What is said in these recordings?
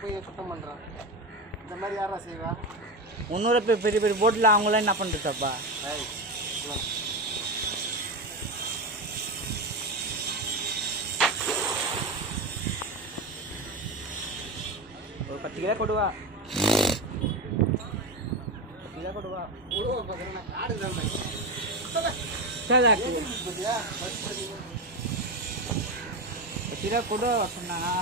குப்பையை சுத்தம் பண்ணுறான் இந்த மாதிரி யாரா செய்வா? முந்நூறு பேர் பெரிய பெரிய போட்டில் அவங்களாம் என்ன பண்ணுறப்பா. ஒரு பத்து கிலோ கொடுவா பத்து கிலோ கொடுவா பத்து கிலோ கொடு சொன்னானா?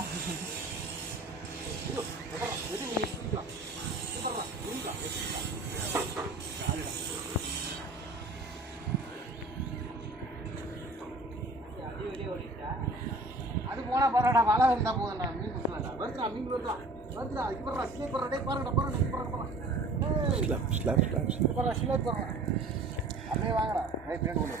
அது போனா பரவாடா வலை இருந்தா போதும்டா. மீன் பிடிச்சலாம்டா வருதுடா மீன் வருதுடா. வருதுடா இப்போ பரவாடா சிலை போடுறா டேய் பாருங்கடா பாருங்கடா இப்போ பாருங்கடா ஏய் பரவாடா சிலை போடுறா அப்படியே வாங்கடா. ரைட் பின்னாடி கொண்டு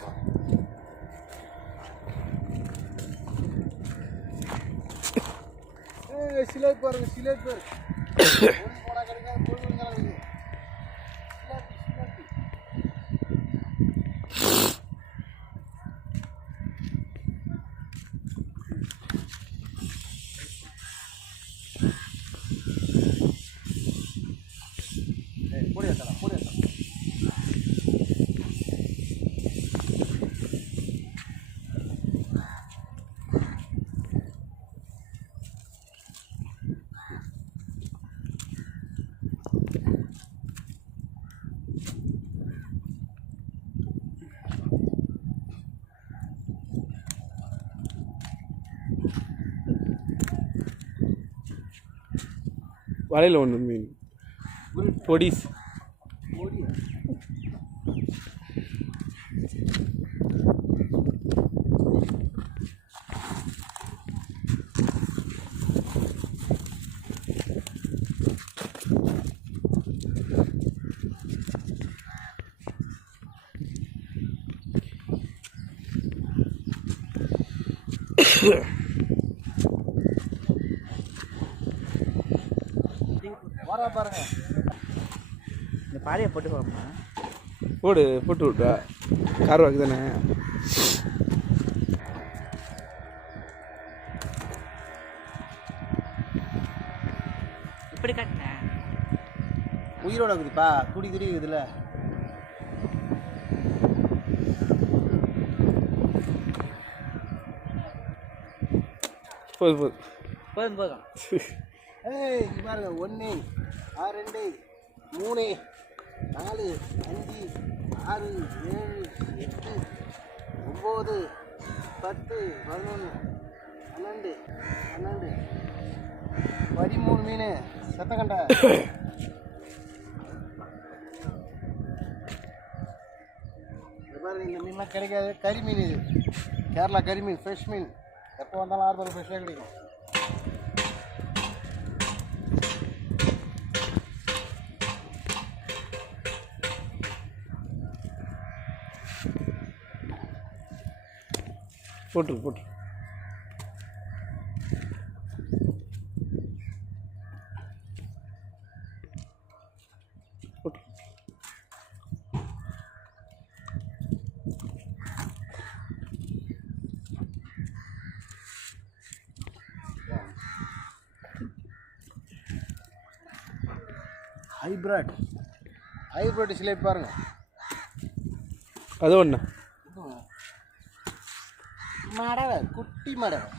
சிலை பாருங்க சிலை பாரு. பொருள் போடா கிடைக்காது வலையில் ஒன்று மீன் பொடிஸ் Yeah. வர பாருங்க. இந்த பாறையை போட்டு போமா போடு போட்டு விட்டா கார் வாக்கு தானே. இப்படி கட்டினேன் உயிரோட இருக்குதுப்பா. குடி குடி இருக்குதுல்ல போது போது போதும் போதும். ஏய் இங்க பாருங்க. ஒன்று ஆறு ரெண்டு மூணு நாலு அஞ்சு ஆறு ஏழு எட்டு ஒம்பது பத்து பதினொன்று பன்னெண்டு பன்னெண்டு. பதிமூணு மீன். செத்தக்கண்டை. பாருங்க இந்த மீன்லாம் கிடைக்காது. கறி மீன் இது. கேரளா கறி மீன் ஃப்ரெஷ் மீன். எப்போ வந்தாலும் ஆறு ஃப்ரெஷ்ஷாக கிடைக்கும். போட்டு போட்டு போட்டு ஹைப்ரிட் ஹைப்ரிட் சிலை பாருங்க. அது ஒன்று மடவை குட்டி மடவை.